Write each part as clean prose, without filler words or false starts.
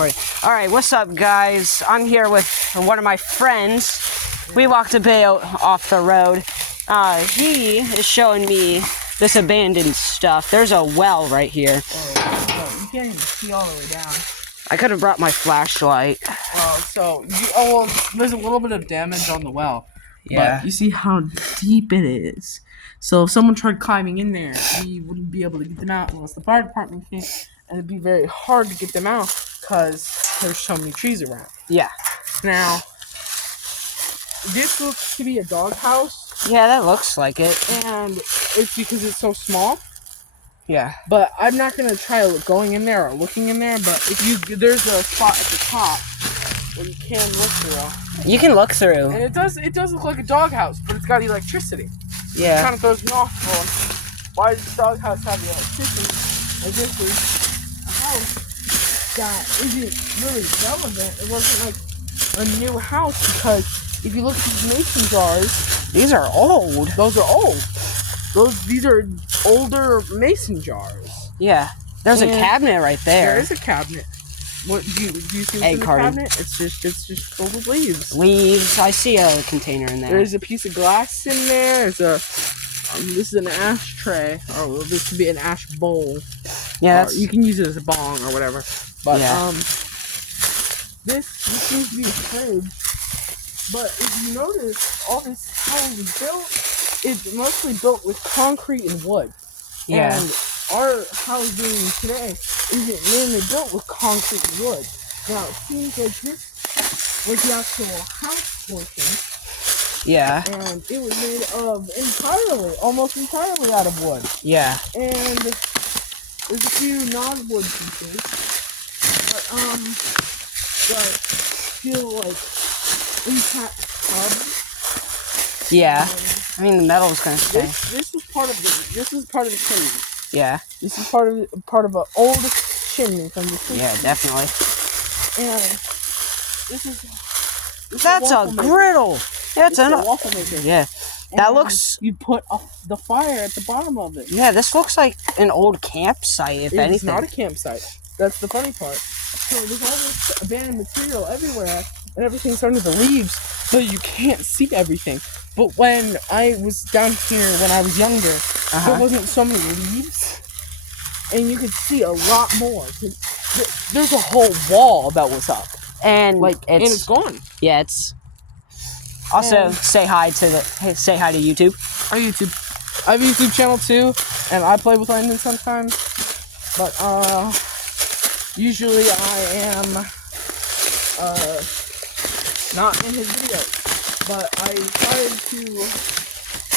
recording. All right, what's up, guys? I'm here with one of my friends. We walked a bit off the road. He is showing me this abandoned stuff. There's a well right here. Oh, you can't even see all the way down. I could have brought my flashlight. There's a little bit of damage on the well. Yeah. But you see how deep it is. So if someone tried climbing in there, we wouldn't be able to get them out unless the fire department came. And it'd be very hard to get them out because there's so many trees around. Yeah. Now, this looks to be a doghouse. Yeah, that looks like it. And it's because it's so small. Yeah. But I'm not going to try going in there or looking in there. But there's a spot at the top where you can look through. You can look through. And it does look like a doghouse, but it's got electricity. It Yeah. kind of throws me off. Well, why does the doghouse have electricity? And this is a house that isn't really relevant. It wasn't like a new house because if you look at these mason jars, These are old. those are old. These are older mason jars. Yeah. There's a And cabinet right there. There is a cabinet. What do you see what's Egg in the carton. cabinet? It's just filled with leaves. Leaves. I see a container in there. There's a piece of glass in there. There's this is an ashtray, or this could be an ash bowl. Yeah, Or you can use it as a bong or whatever. But Yeah. this seems to be a fridge. But if you notice, all this house is built. It's mostly built with concrete and wood. Yeah. And our housing today isn't mainly built with concrete and wood. Now it seems like this was the actual house portion. Yeah. And it was made of almost entirely out of wood. Yeah. And there's a few non-wood pieces, but feel like intact tubs. Yeah. And I mean, the metal's gonna stay. this was part of the chimney. Yeah. This is part of an old chimney from the 60s. Yeah, definitely. And this is That's a waffle maker. griddle. That's It's a an. waffle maker. Yeah. That And looks. You put the fire at the bottom of it. Yeah, this looks like an old campsite, if It's anything. not a campsite. That's the funny part. So there's all this abandoned material everywhere, and everything's under the leaves, so you can't see everything. But when I was down here when I was younger, there wasn't so many leaves, and you could see a lot more. 'Cause there's a whole wall that was up, And and it's gone. Yeah, it's. Also, And- say hi to YouTube. Our YouTube. I have a YouTube channel too, and I play with Landon sometimes. But usually I am not in his videos. But I tried to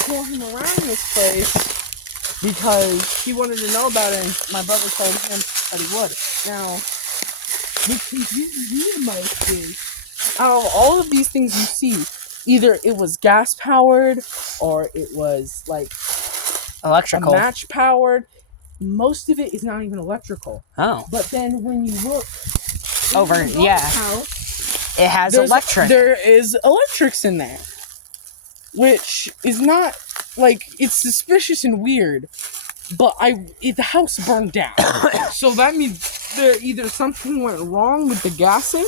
pull him around this place because he wanted to know about it, and my brother told him that he would. Now, what confuses me the most is, out of all of these things you see, either it was gas powered or it was like Electrical. a match powered. Most of it is not even electrical. Oh. But then when you look Over, in the yeah. house, It has electric. there is electrics in there, which is not like, it's suspicious and weird. But the house burned down, so that means either something went wrong with the gassing,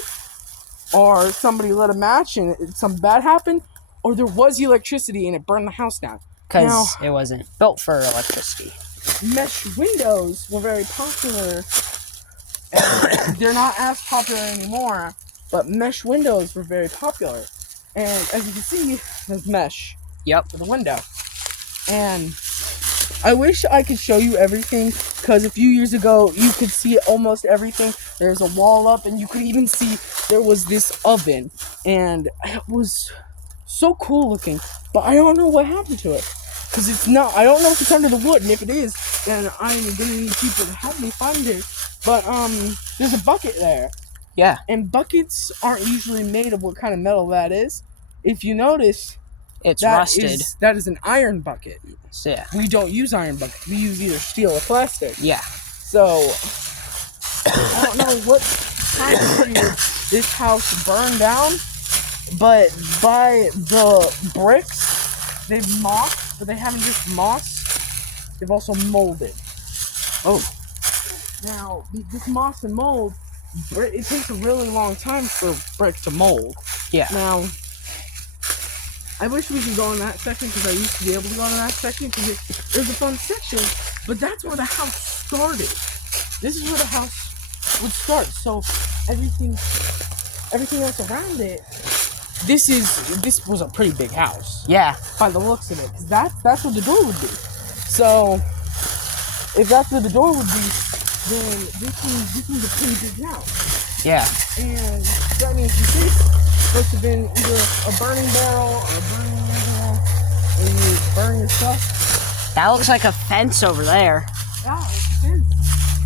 or somebody lit a match and something bad happened, or there was electricity and it burned the house down. Because it wasn't built for electricity. Mesh windows were very popular, and they're not as popular anymore, but mesh windows were very popular. And as you can see, there's mesh Yep. for the window. And I wish I could show you everything, because a few years ago, you could see almost everything. There's a wall up, and you could even see there was this oven, and it was so cool looking, but I don't know what happened to it. Because it's not, I don't know if it's under the wood, and if it is, then I'm gonna need people to help me find it. But, there's a bucket there. Yeah. And buckets aren't usually made of what kind of metal that is. If you notice, It's that rusted. that is an iron bucket. So, yeah. We don't use iron buckets. We use either steel or plastic. Yeah. So, I don't know what time of year this house burned down, but by the bricks, they've mossed, but they haven't just mossed, they've also molded. Oh. Now, this moss and mold it takes a really long time for brick to mold. Yeah. Now, I wish we could go in that section because I used to be able to go in that section because it was a fun section. But that's where the house started. This is where the house would start. So everything else around it. This was a pretty big house. Yeah. By the looks of it, because that's where the door would be. So if that's where the door would be, then this was a pretty big house. Yeah. And that means this must have been either a burning barrel or a burning animal, and you burn your stuff. That looks like a fence over there. Yeah, it's a fence.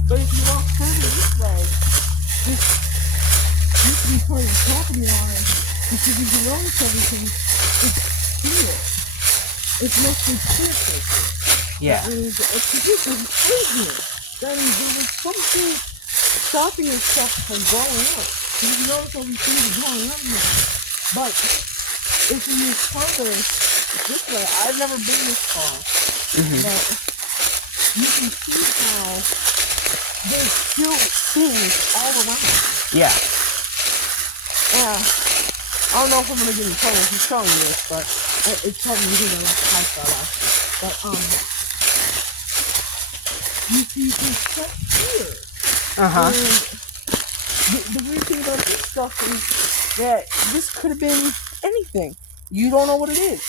But if you walk further this way, this used to be part of the property line, because if you notice everything, it's clear. It's mostly clear places. Yeah. That means it's tradition here. That means there was something stopping this stuff from growing up. Because you notice all these things are growing up now. But if you move further this way, I've never been this far. But you can see how there's still things all around. Yeah. Yeah. I don't know if I'm gonna get in trouble for showing you this, but it's probably because I left the house by last year. But you see some stuff here. Uh-huh. And the weird thing about this stuff is that this could have been anything. You don't know what it is.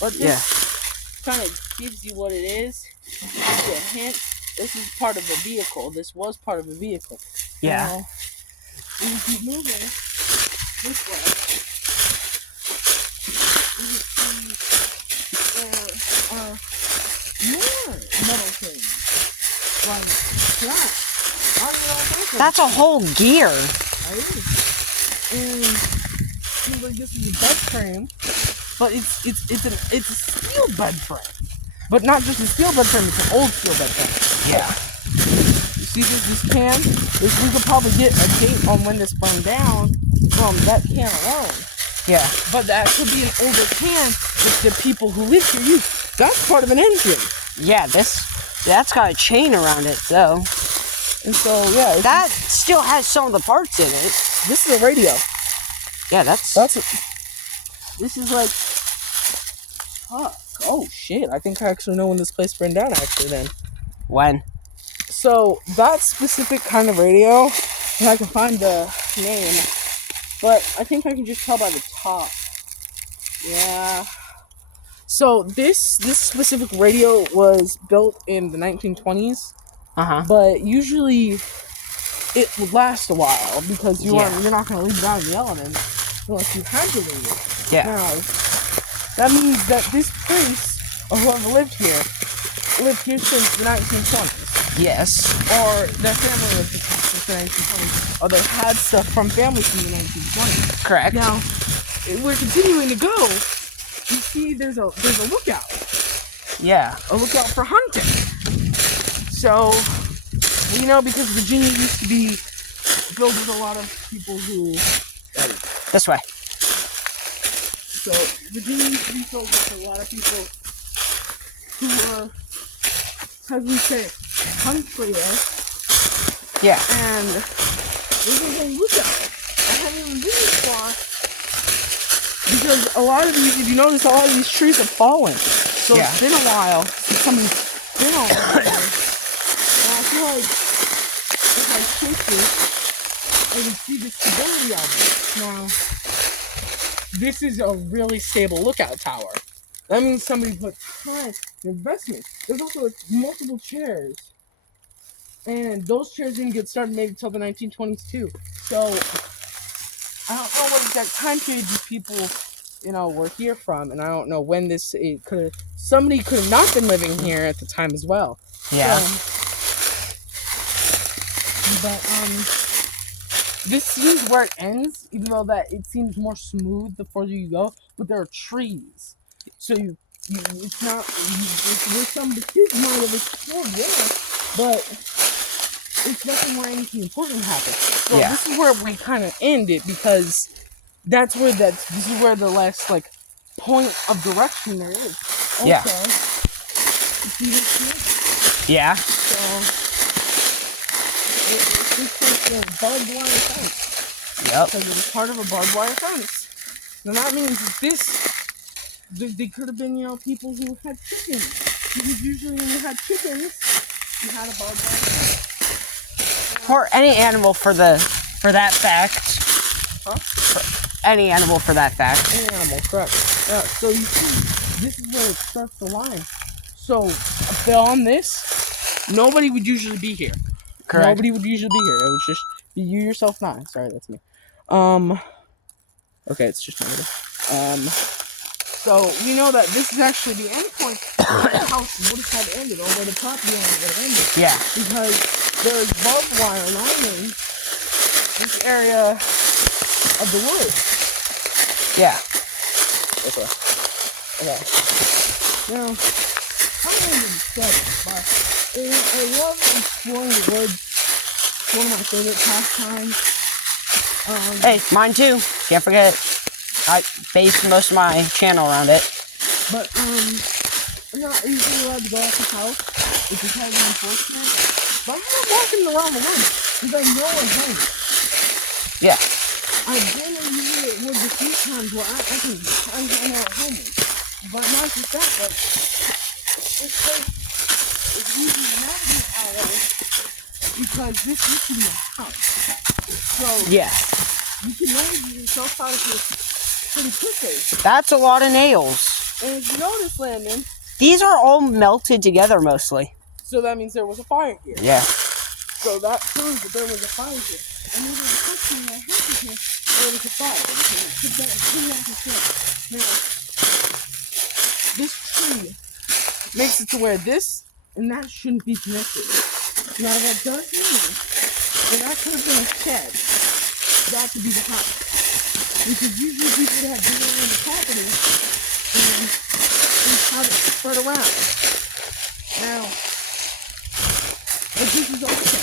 But this kind of gives you what it is. Gives you a hint. This is part of a vehicle. This was part of a vehicle. Yeah. Now, when you keep moving this way, you see there are more metal things. Like that. I don't know what That's a whole gear. I is. And seems like this is a bed frame, but it's a steel bed frame. But not just a steel bed frame, it's an old steel bed frame. Yeah. You see this can? We could probably get a date on when this burned down from that can alone. Yeah. But that could be an older can that the people who live here use. That's part of an engine. Yeah, that's got a chain around it, though. And so, yeah. That still has some of the parts in it. This is a radio. Yeah, that's it. This is like, fuck. Oh shit! I think I actually know when this place burned down. Actually, then. when. So that specific kind of radio, if I can find the name, but I think I can just tell by the top. Yeah. So this specific radio was built in the 1920s, but usually it would last a while because you're not going to leave it out in the elements unless you had to leave it. Yeah. Now, that means that this place, or whoever lived here since the 1920s. Yes. Or their family lived here since the 1920s. Or they had stuff from families from the 1920s. Correct. Now, we're continuing to go. You see there's a lookout. Yeah. A lookout for hunting. So, because Virginia used to be filled with a lot of people who... This way. So, Virginia used to be filled with a lot of people who were, as we say, huntress. Yeah. And this is a lookout. I haven't even been this far. Because a lot of these, if you notice, a lot of these trees have fallen. So it's been a while since somebody's been on here. And I feel like if I shake this, I can see the stability of it. Now, this is a really stable lookout tower. That means somebody put time and investment. There's also multiple chairs. And those chairs didn't get started maybe until the 1920s too. So, I don't know what exact time period these people, were here from. And I don't know when somebody could have not been living here at the time as well. Yeah. This seems where it ends, even though that it seems more smooth the further you go. But there are trees, so it's not. There's some the kids might have explored, but it's nothing where anything important happens. So this is where we kind of end it because this is where the last point of direction there is. Okay. Yeah. You see this here? Yeah. So this place barbed wire fence. Yep. Because it was part of a barbed wire fence. Now that means that they could have been, people who had chickens. Because usually when you had chickens, you had a barbed wire fence. Or any animal for that fact. Huh? Any animal for that fact. Any animal, correct. Yeah, so you see, this is where it starts the line. So, on this, nobody would usually be here. Correct. Nobody would usually be here. It would just be you, yourself, not. Sorry, that's me. Okay, it's just another. So we know that this is actually the end point where the house would have ended, or where the property line would have ended. Yeah. Because there's barbed wire lining this area of the woods. Yeah. Okay. Now, I'm going to discuss, but I love exploring the woods. It's one of my favorite pastimes. Hey, mine too. Can't forget. I based most of my channel around it. But I'm not usually allowed to go out the house, which is kind of unfortunate. But I'm not walking around the woods because I know I'm home. Yeah. I've been in the woods a few times where I know I'm home. But not just that, but this place is easy to navigate out of because this used to be a house. So Yeah. you can navigate yourself out of here pretty quickly. That's a lot of nails. And if you notice, Landon, These are all melted together mostly. so that means there was a fire here. Yeah. So that proves that there was a fire here. And even the first thing that happened here, there was a fire. Now, this tree makes it to where this and that shouldn't be connected. Now that does mean that that could have been a shed. That could be the house. Because usually people that have been around the property and have it spread around. Now, but this is okay.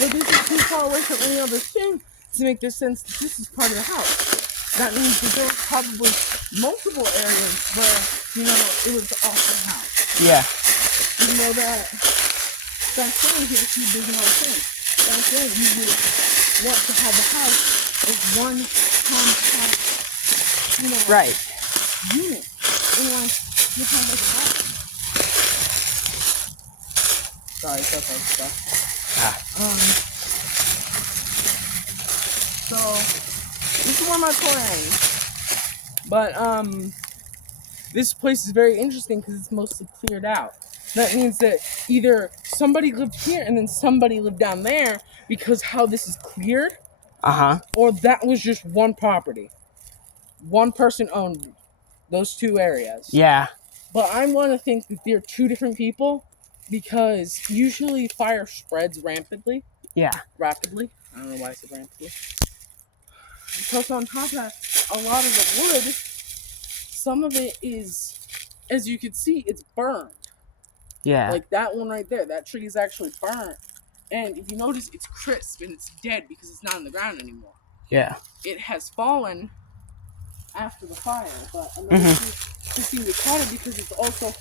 But this is too far away from any other thing to make this sense that this is part of the house. That means that there was probably multiple areas where, it was also a house. Yeah. You know that back then here she was doing all things. Back then you would want to have a house as one compact, Right. unit. Unless you have like a house. Sorry, it's okay, stuff. So this is one of my plans. But this place is very interesting because it's mostly cleared out. That means that either somebody lived here and then somebody lived down there because how this is cleared, or that was just one property. One person owned those two areas. Yeah. But I want to think that they're two different people because usually fire spreads rapidly. Yeah. Rapidly. I don't know why I said rapidly. Because on top of that, a lot of the wood, some of it is, as you can see, it's burned. Yeah. Like that one right there. That tree is actually burnt. And if you notice, it's crisp and it's dead because it's not in the ground anymore. Yeah. It has fallen after the fire, but another tree just seemed to cut it because it's also,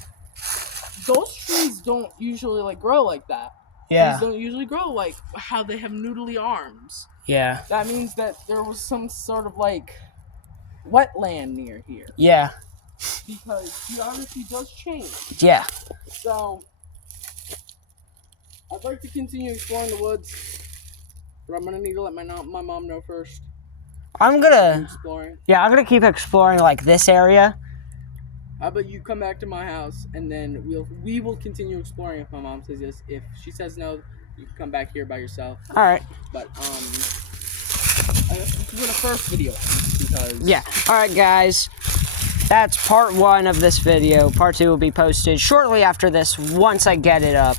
those trees don't usually grow like that. Yeah. Trees don't usually grow like how they have noodly arms. Yeah. That means that there was some sort of wetland near here. Yeah. Because geography does change. Yeah. So I'd like to continue exploring the woods, but I'm gonna need to let my mom know first. I'm gonna keep exploring this area. How about you come back to my house and then we will continue exploring if my mom says yes. If she says no, you can come back here by yourself. All right. But this is the first video because Yeah. All right, guys. That's part 1 of this video. Part 2 will be posted shortly after this once I get it up.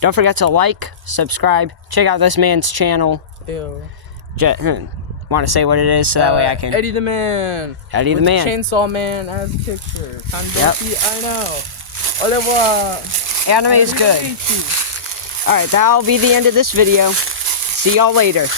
Don't forget to like, subscribe, check out this man's channel. Ew. Want to say what it is so that way I can... Eddie the Man. Eddie the Man. Chainsaw Man as a picture. Kandoki, I know. Anime is good. Alright, that'll be the end of this video. See y'all later.